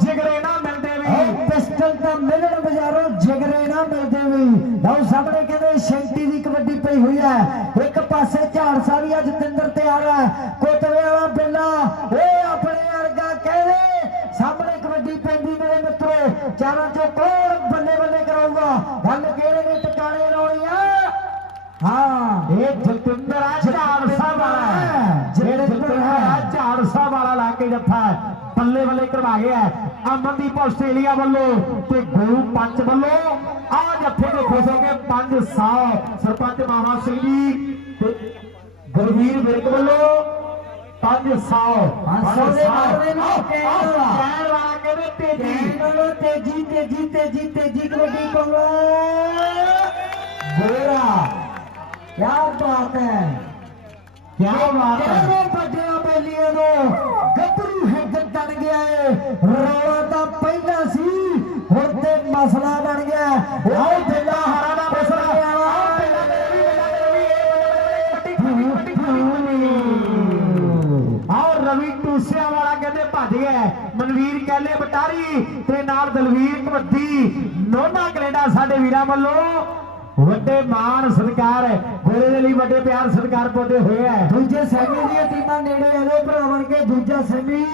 ਜਿਗਰੇ ਨਾ ਮਿਲਦੇ ਵੀ। ਪਿਸਟਲ ਤਾਂ ਮਿਲਣ ਬਾਜ਼ਾਰੋਂ ਜਿਗਰੇ ਨਾ ਮਿਲਦੇ ਵੀ। ਲਓ ਸਾਹਮਣੇ ਕਹਿੰਦੇ ਸ਼ੈਂਟੀ ਦੀ ਕਬੱਡੀ ਪਈ ਹੋਈ ਹੈ। ਇੱਕ ਪਾਸੇ ਝਾੜ ਸਾਰੀਆ ਜਤਿੰਦਰ ਤਿਆਰ ਹੈ। ਕੋਟਵੇ ਵਾਲਾ ਬਿੱਲਾ ਉਹ ਆਪਣੇ ਵਰਗਾ ਕਹਿੰਦੇ ਸਾਹਮਣੇ ਕਬੱਡੀ ਪੈਂਦੀ ਮੇਰੇ ਮਿੱਤਰੋ ਚਾਰਾਂ ਚੋਂ ਕੌਣ ਬੱਲੇ ਬੱਲੇ ਕਰਾਊਗਾ? ਹੱਲ ਕਿਹੜੇ ਨੇ ਟਿਕਾਣੇ ਲਾਉਣੀਆਂ ਹਾਂ। ਇਹ ਜਤਿੰਦਰ ਆ ਝਾੜਸਾ ਵਾਲਾ। ਜਿਹੜੇ ਜਤਿੰਦਰ ਆ ਝਾੜਸਾ ਵਾਲਾ ਲਾ ਕੇ ਜੱਥਾ ਬੱਲੇ ਬੱਲੇ ਕਰਵਾ ਗਿਆ ਅਮਨਦੀਪ ਆਸਟ੍ਰੇਲੀਆ ਵੱਲੋਂ ਤੇ ਗੁਰੂ ਪੰਚ ਵੱਲੋਂ ਆ ਜੱਥੇ ਦੇ ਖੁਸ਼ ਹੋ ਕੇ 500 ਸਰਪੰਚ ਮਾਵਾ ਸਿੰਘ ਜੀ ਤੇ ਗੁਰਵੀਰ ਵਿਰਕ ਵੱਲੋਂ 500 500 ਦੇ ਮਾਰਦੇ ਨੇ ਕਹਿਣ ਵਾਲਾ। ਕਹਿਣ ਵਾਲਾ ਕਹਿੰਦੇ ਤੇਜੀ ਕਹਿੰਦਾ ਤੇਜੀ ਤੇਜੀ ਤੇਜੀ ਤੇਜੀ ਕਬੱਡੀ ਪਾਉਂਦਾ ਗੋਰਾ ਕੀ ਬਾਤ ਹੈ ਕੀ ਬਾਤ ਹੈ ਕਿਹੜੇ ਵੱਡਿਆਂ ਬੇਲੀਆਂ ਨੂੰ ਰੌਲਾ ਤਾਂ ਪਹਿਲਾਂ ਸੀ, ਹੁਣ ਤੇ ਮਸਲਾ ਬਣ ਗਿਆ। ਆਓ ਬਿੱਲਾ ਹਰਾ ਦਾ ਮਸਲਾ। ਆਓ ਰਵੀ ਟੂਸਿਆ ਵਾਲਾ ਕਹਿੰਦੇ ਭੱਜ ਗਿਆ ਮਨਵੀਰ ਕਹਿੰਦੇ ਬਟਾਰੀ ਤੇ ਨਾਲ ਦਲਵੀਰ ਕਬੱਡੀ। ਨੋਨਾ ਕੈਨੇਡਾ ਸਾਡੇ ਵੀਰਾਂ ਵੱਲੋਂ ਵੱਡੇ ਮਾਣ ਸਤਿਕਾਰ ਗੋਰੇ ਦੇ ਲਈ ਵੱਡੇ ਪਿਆਰ ਸਤਿਕਾਰ ਪਾਉਂਦੇ ਹੋਏ ਹੈ। ਦੂਜੇ ਸੈਮੀ ਦੀਆਂ ਟੀਮਾਂ ਨੇੜੇ ਆਲੇ ਭਰਾ ਬਣ ਕੇ ਦੂਜਾ ਸੈਮੀ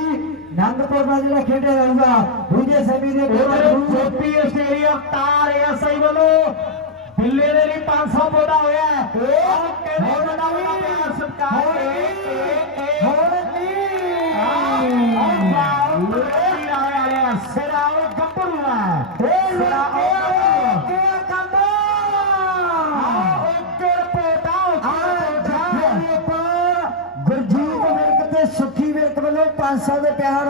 ਨੰਗਪੁਰ ਦਾ ਜਿਹੜਾ ਖੇਡਿਆ ਜਾਊਗਾ ਦੂਜੇ ਸੈਮੀ ਦੇ ਜੋਤੀ ਆਸਟ੍ਰੇਲੀਆ ਤਾਰ ਐਸਆਈ ਵੱਲੋਂ। ਬਿੱਲੇ ਦੇ ਲਈ 500 ਬੋਦਾ ਹੋਇਆ। ਹੈ ਕਹਿੰਦੇ ਪਿਆਰ ਸਤਿਕਾਰ ਬੜੀ ਸਿਰਾ ਉਹ ਗੱਭਰੂ ਹੈ ਸਿਰਾ ਕੀ ਗੁਰਜੀਤ ਵਿਰਕ ਤੇ ਸੁਖੀ ਵਿਰਕ ਵੱਲੋਂ 500 ਦੇ ਪਿਆਰ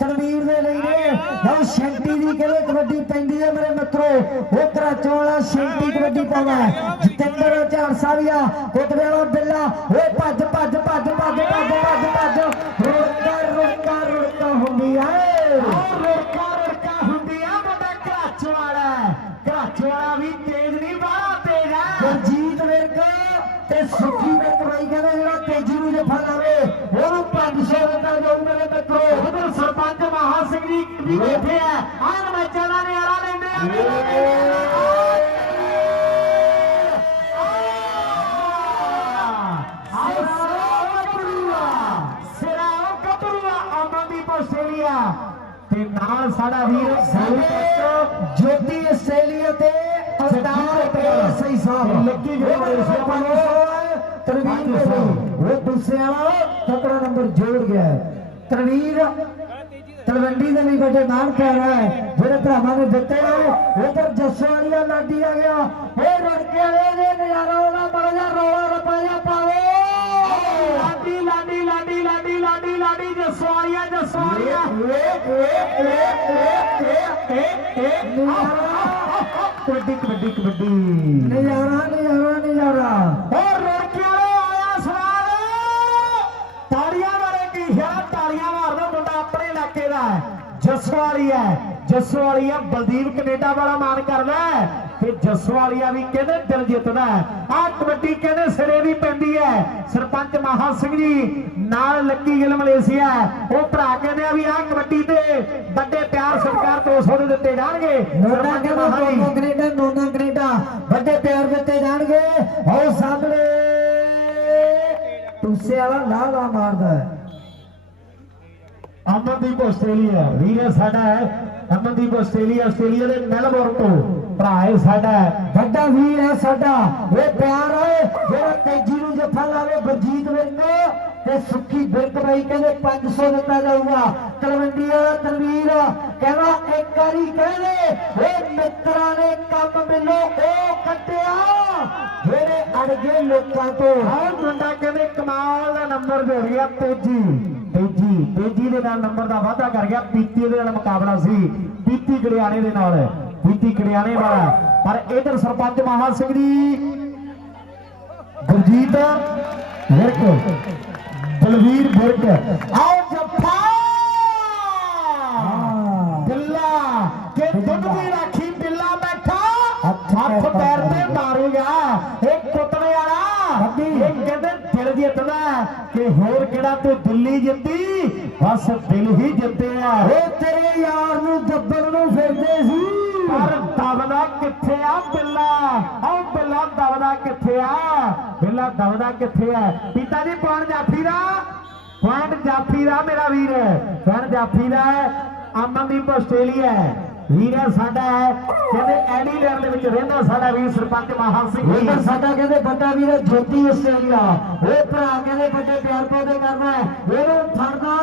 ਤਨਵੀਰ ਦੇ ਲਈ ਨੇ ਲਓ ਸ਼ੈਂਟੀ ਦੀ ਕਹਿੰਦੇ ਕਬੱਡੀ ਪੈਂਦੀ ਹੈ ਮੇਰੇ ਮਿੱਤਰੋ। ਉਹ ਕਰਾਚੋਂ ਵਾਲਾ ਸ਼ੈਂਟੀ ਕਬੱਡੀ ਪਾਉਂਦਾ ਹੈ। ਜਤਿੰਦਰ ਝਾੜ ਸਾਵੀਆ ਕੋਟਵੇ ਵਾਲਾ ਬਿੱਲਾ। ਉਹ ਭੱਜ ਭੱਜ ਭੱਜ ਭੱਜ ਭੱਜ ਭੱਜ ਭੱਜ। ਰੁੜਕਾ ਰੁੜਕਾ ਰੁੜਕਾ ਹੁੰਦੀ ਹੈ ਆਓ ਰੋਕਾ ਰੋਕਾ ਹੁੰਦੀ ਆ ਵੱਡਾ ਘਰਾਚ ਵਾਲਾ। ਘਰਾਚ ਵਾਲਾ ਵੀ ਤੇਜ਼ ਨਹੀਂ, ਬਾਹਲਾ ਤੇਜ਼ ਹੈ ਗੁਰਜੀਤ ਵਿਰਕ ਤੇ ਸੁਖੀ ਵਿਰਕ ਬਾਈ ਕਹਿੰਦੇ ਜਿਹੜਾ ਤੇਜੀ ਨੂੰ ਜਫਾ ਲਾਵੇ, ਉਹਨੂੰ 500 ਦਿੱਤਾ ਜਾਊ ਮੇਰੇ ਮਿੱਤਰੋ। ਉਧਰ ਸਰਪੰਚ ਮਹਾ ਸਿੰਘ ਜੀ ਵੀ ਬੈਠੇ ਆ ਆਹ ਮੈਚਾਂ ਦਾ ਨਿਆਰਾ ਲੈਂਦੇ ਆ ਮੇਲੇ ਦੇ ਆਓ ਸਿਰਾ ਗੱਭਰੂਆ ਸਿਰਾ ਗੱਭਰੂਆ ਅਮਨਦੀਪ ਆਸਟ੍ਰੇਲੀਆ ਤੇ ਨਾਲ ਸਾਡਾ ਵੀਰ ਸਾਡੇ ਜੋਤੀ ਆਸਟ੍ਰੇਲੀਆ ਤੇ ਅਵਤਾਰ ਤੇ ਸਹੀ ਸਾਹਿਬ ਲੱਕੀ ਜਿਹੜੇ ਵਾਲੇ ਸੀ ਆਪਾਂ ਨੂੰ। ਤਰਵੀਰ ਦੇ ਲਈ। ਉਹ ਦੂਸਰੇ ਵਾਲਾ ਤਕੜਾ ਨੰਬਰ ਜੋੜ ਗਿਆ ਹੈ। ਤਰਵੀਰ ਤਲਵੰਡੀ ਦੇ ਲਈ ਵੱਡੇ ਮਾਨ ਕਰ ਹੈ ਜਿਹੜੇ ਭਰਾਵਾਂ ਨੇ ਦਿੱਤੇ ਨੇ ਉਧਰ ਜੱਸੋ ਵਾਲੀਆ ਲਾਡੀ ਆ ਗਿਆ? ਇਹ ਰੜਕੇ ਵਾਲੇ ਦੇ ਨਜ਼ਾਰਾ ਉਹਦਾ ਬੜਾ ਜਿਹਾ ਰੌਲਾ ਰੱਪਾ ਜਿਹਾ ਪਾਵੇ। ਲਾਡੀ ਲਾਡੀ ਲਾਡੀ ਲਾਡੀ ਲਾਡੀ ਲਾਡੀ, ਜਸਵਾਲੀਆ ਜਸਵਾਲੀਆ। ਕਬੱਡੀ ਕਬੱਡੀ ਕਬੱਡੀ ਨਜ਼ਾਰਾ ਨਜ਼ਾਰਾ ਨਜ਼ਾਰਾ ਹੋਰ ਰੋਕੇ ਵਾਲੇ ਆਇਆ ਸਵਾਲ ਤਾੜੀਆਂ ਮਾਰੇ ਕੀ ਖਿਆਲ ਤਾੜੀਆਂ ਮਾਰਦਾ ਮੁੰਡਾ ਆਪਣੇ ਇਲਾਕੇ ਦਾ ਹੈ। ਜਸਵਾਲੀਆ ਜਸਵਾਲੀਆ ਬਲਦੀਪ ਕੈਨੇਡਾ ਵਾਲਾ ਮਾਨ ਕਰਦਾ ਹੈ। ਤੇ ਜਸਵਾਲੀਆ ਵੀ ਕਹਿੰਦੇ ਦਿਲ ਜਿੱਤਦਾ ਹੈ। ਆਹ ਕਬੱਡੀ ਕਹਿੰਦੇ ਸਿਰੇ ਵੀ ਪੈਂਦੀ ਹੈ। ਸਰਪੰਚ ਮਹਾ ਸਿੰਘ ਜੀ ਨਾਲ ਲੱਕੀ ਗਿੱਲ ਮਲੇਸ਼ੀਆ ਉਹ ਭਰਾ ਕਹਿੰਦੇ ਆ ਵੀ ਆਹ ਕਬੱਡੀ ਤੇ ਵੱਡੇ ਪਿਆਰ ਸਤਿਕਾਰ 200 ਦੇ ਦਿੱਤੇ ਜਾਣਗੇ। ਨੋਨਾ ਕਹਿੰਦਾ ਕੈਨੇਡਾ ਨੋਨਾ ਕੈਨੇਡਾ ਵੱਡੇ ਪਿਆਰ ਦਿੱਤੇ ਜਾਣਗੇ। ਆਓ ਸਾਹਮਣੇ ਟੂਸੇ ਵਾਲਾ ਲਾ ਲਾ ਮਾਰਦਾ ਹੈ। ਅਮਨਦੀਪ ਆਸਟ੍ਰੇਲੀਆ, ਵੀਰ ਸਾਡਾ ਹੈ, ਅਮਨਦੀਪ ਆਸਟ੍ਰੇਲੀਆ ਆਸਟ੍ਰੇਲੀਆ ਦੇ ਮੈਲਬੌਰਨ ਤੋਂ। ਭਰਾ ਹੈ ਸਾਡਾ ਵੱਡਾ ਵੀਰ ਹੈ ਸਾਡਾ। ਇਹ ਪਿਆਰ ਹੈ, ਜਿਹੜਾ ਤੇਜੀ ਨੂੰ ਜੱਫਾ ਲਾਵੇ ਬਰਜੀਤ ਵਿਰਕ ਤੇ ਸੁੱਖੀ ਬਿਰਕ ਬਾਈ ਕਹਿੰਦੇ 500 ਦਿੱਤਾ ਜਾਊਗਾ। ਤਲਵੰਡੀ ਵਾਲਾ ਤਲਵੀਰ ਕਹਿੰਦਾ ਇੱਕ ਵਾਰੀ ਕਹਿੰਦੇ ਇਹ ਮਿੱਤਰਾਂ ਨੇ ਕੰਮ ਮਿਲੋ ਉਹ ਕੱਟਿਆ। ਜਿਹੜੇ ਅੜ ਗਏ ਲੋਕਾਂ ਤੋਂ। ਆਹ ਮੁੰਡਾ ਕਹਿੰਦੇ ਕਮਾਲ ਦਾ ਨੰਬਰ ਦੇ ਰਿਹਾ ਤੇਜੀ। ਤੇਜੀ ਤੇਜੀ ਦੇ ਨਾਲ ਨੰਬਰ ਦਾ ਵਾਅਦਾ ਕਰ ਗਿਆ। ਪੀਤੀ ਦੇ ਨਾਲ ਮੁਕਾਬਲਾ ਸੀ। ਪੀਤੀ ਗੜਿਆਣੇ ਦੇ ਨਾਲ। ਪੀਤੀ ਗੜਿਆਣੇ ਵਾਲਾ। ਪਰ ਇਧਰ ਸਰਪੰਚ ਮਹਾ ਸਿੰਘ ਜੀ ਗੁਰਜੀਤ ਵਿਰਕ ਬਲਵੀਰ ਵਿਰਕ। ਆਓ ਜੱਫਾ! ਬਿੱਲਾ ਕਿ ਦੁੱਧ ਦੀ ਰਾਖੀ ਬਿੱਲਾ ਬੈਠਾ। ਹੱਥ ਪੈਰ ਤੇ ਮਾਰੂਗਾ। ਇਹ ਕੁੱਤਨੇ ਵਾਲਾ। ਇਹ ਫਾਇਦੇ ਦੀ ਇਤਨਾ ਕਿ ਹੋਰ ਕਿਹੜਾ ਤੂੰ ਦਿੱਲੀ ਜਿੱਤੀ ਬਸ ਦਿਲ ਹੀ ਜਿੱਤਿਆ ਹੋ ਤੇਰੇ ਯਾਰ ਨੂੰ ਦੱਬਣ ਨੂੰ ਫਿਰਦੇ ਸੀ ਪਰ ਦਵਦਾ ਕਿੱਥੇ ਆ ਬਿੱਲਾ ਆ ਬਿੱਲਾ ਦਵਦਾ ਕਿੱਥੇ ਆ ਬਿੱਲਾ ਦਵਦਾ ਕਿੱਥੇ ਆ ਪਿਤਾ ਜੀ ਪੌਣ ਜਾਫੀ ਦਾ ਪੌਣ ਜਾਫੀ ਦਾ ਮੇਰਾ ਵੀਰ ਪੌਣ ਜਾਫੀ ਦਾ ਅਮਨਦੀਪ ਆਸਟ੍ਰੇਲੀਆ ਹੈ ਵੀਰ ਸਾਡਾ ਹੈ, ਕਹਿੰਦੇ ਐਡੀਲੈਂਡ ਦੇ ਵਿੱਚ ਰਹਿੰਦਾ ਸਾਡਾ ਵੀਰ ਸਰਪੰਚ ਮਹਾਨ ਸਿੰਘ ਜੀ। ਸਾਡਾ ਕਹਿੰਦੇ ਵੱਡਾ ਵੀਰ ਜੋਤੀ ਆਸਟ੍ਰੇਲੀਆ। ਉਹ ਭਰਾ ਕਹਿੰਦੇ ਵੱਡੇ ਪਿਆਰ ਪੌਦੇ ਕਰਨਾ ਇਹਨੂੰ ਫੜਨਾ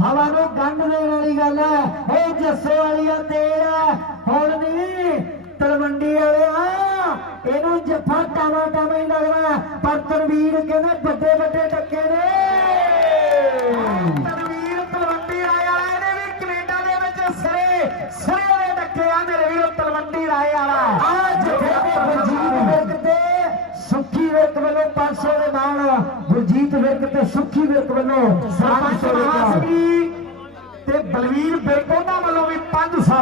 ਹਵਾ ਨੂੰ ਗੰਢ ਦੇਣ ਵਾਲੀ ਗੱਲ ਹੈ। ਇਹ ਜੱਸੇ ਵਾਲੀ ਆ ਤੇਲ ਹੈ। ਹੁਣ ਨਹੀਂ ਤਲਵੰਡੀ ਵਾਲਿਆ, ਇਹਨੂੰ ਜੱਫਾ ਟਾਵਾ ਟਾਵਾ ਹੀ ਲੱਗਣਾ ਪਰ ਤਰਵੀਰ ਕਹਿੰਦੇ ਵੱਡੇ ਵੱਡੇ ਟੱਕੇ ਨੇ। ਗੁਰਜੀਤ ਵਿਰਕ ਤੇ ਸੁੱਖੀ ਵਿਰਕ ਵੱਲੋਂ ਸਰਪੰਚ 500 ਦੇ ਮਹਾਨ ਨਾਲ ਸਿੰਘ ਜੀ ਤੇ ਬਲਵੀਰ ਬਿਰਕ ਉਹਨਾਂ ਵੱਲੋਂ ਵੀ 500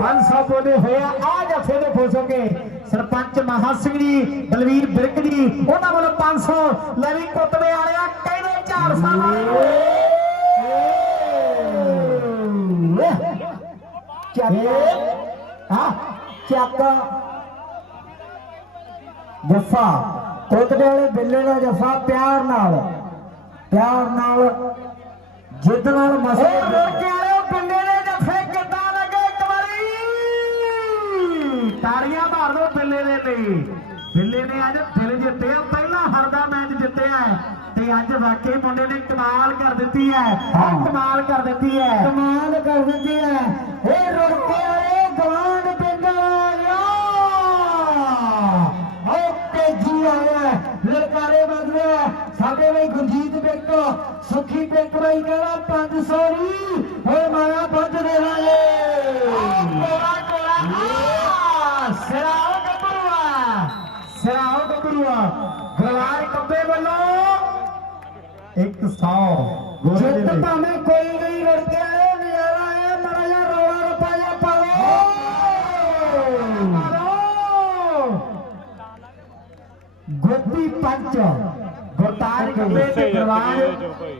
500 ਬੋਲੇ ਹੋਏ ਆ ਜਥੇ ਦੇ ਖੁਸ਼ੋਗੇ ਸਰਪੰਚ ਜੀ ਬਲਵੀਰ ਬਿਰਕ ਜੀ ਉਹਨਾਂ ਵੱਲੋਂ 500 ਲੈ ਵੀ ਕੁੱਤਵੇ ਵਾਲਿਆ ਕਹਿੰਦੇ 400 ਵਾਲੇ ਚੱਕ। ਹਾਂ ਚੱਕ। ਜੱਫਾ ਕੋਤੜੇ ਵਾਲੇ ਬਿੱਲੇ ਦਾ ਜੱਫਾ ਪਿਆਰ ਨਾਲ। ਪਿਆਰ ਨਾਲ ਜਿੱਦ ਨਾਲ ਮਸਲੇ ਲੜਕੇ ਵਾਲਿਓ ਬਿੱਲੇ ਦੇ ਜੱਫੇ ਕਿੱਦਾਂ ਲੱਗੇ ਇੱਕ ਵਾਰੀ? ਤਾੜੀਆਂ ਮਾਰ ਦਿਓ ਬਿੱਲੇ ਦੇ ਲਈ। ਬਿੱਲੇ ਨੇ ਅੱਜ ਦਿਲ ਜਿੱਤਿਆ ਪਹਿਲਾ ਹਰਦਾ ਮੈਚ ਜਿੱਤਿਆ ਤੇ ਅੱਜ ਵਾਕਈ ਮੁੰਡੇ ਨੇ ਕਮਾਲ ਕਰ ਦਿੱਤੀ ਹੈ। ਕਮਾਲ ਕਰ ਦਿੱਤੀ ਹੈ। ਕਮਾਲ ਕਰ ਦਿੰਦੇ ਦੇ ਲਈ ਭਾਵੇਂ ਕੋਈ ਨਹੀਂ ਰੁੜਕੇ ਆਏ ਨਜ਼ਾਰਾ ਆਇਆ ਮੜਾ ਜਾ ਰੋਲਾ ਰੁਪਾਇਆ ਪਾਓ ਗੋਪੀ ਪੰਚ ਗੁਰਤਾਜ ਕੱਬੇ ਤੇ ਗਵਾਰ